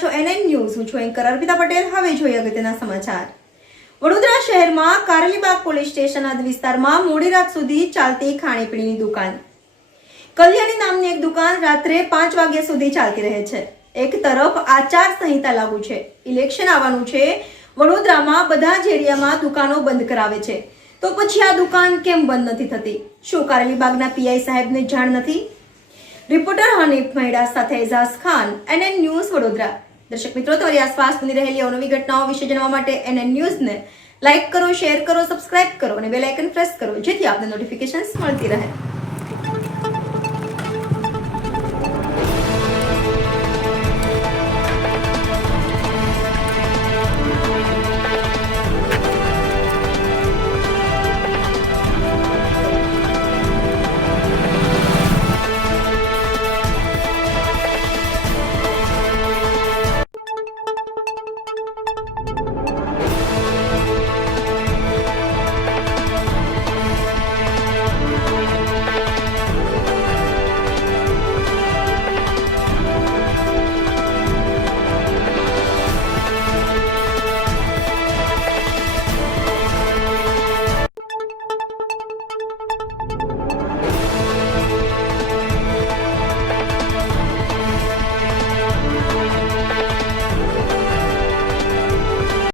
છો NN news. હું છું એન્કર અર્પિતા પટેલ. હવે જોઈએ અગત્યના સમાચાર. વડોદરા શહેરમાં કારેલીબાગ પોલીસ સ્ટેશન હદ વિસ્તારમાં મોડી રાત સુધી ચાલતી ખાણીપીણીની દુકાન. કલ્યાણી નામની એક દુકાન રાત્રે 5 વાગ્યા સુધી ચાલતી રહે છે. એક તરફ આચાર સંહિતા લાગુ છે, ઇલેક્શન આવવાનું છે, વડોદરામાં બધા જ એરિયામાં દુકાનો બંધ કરાવે છે, તો પછી આ દુકાન કેમ બંધ નથી થતી? શું કારેલીબાગના પીઆઈ સાહેબને જાણ નથી? રિપોર્ટર હનીફ મહેડા સાથે એઝાઝ ખાન, NN ન્યૂઝ વડોદરા. દર્શક મિત્રો, તમારી આસપાસ બની રહેલી અવનવી ઘટનાઓ વિશે જાણવા માટે NN ન્યૂઝને લાઇક કરો, શેર કરો, સબસ્ક્રાઇબ કરો અને બેલ આઇકન પ્રેસ કરો, જેથી આપને નોટિફિકેશન્સ મળતી રહે.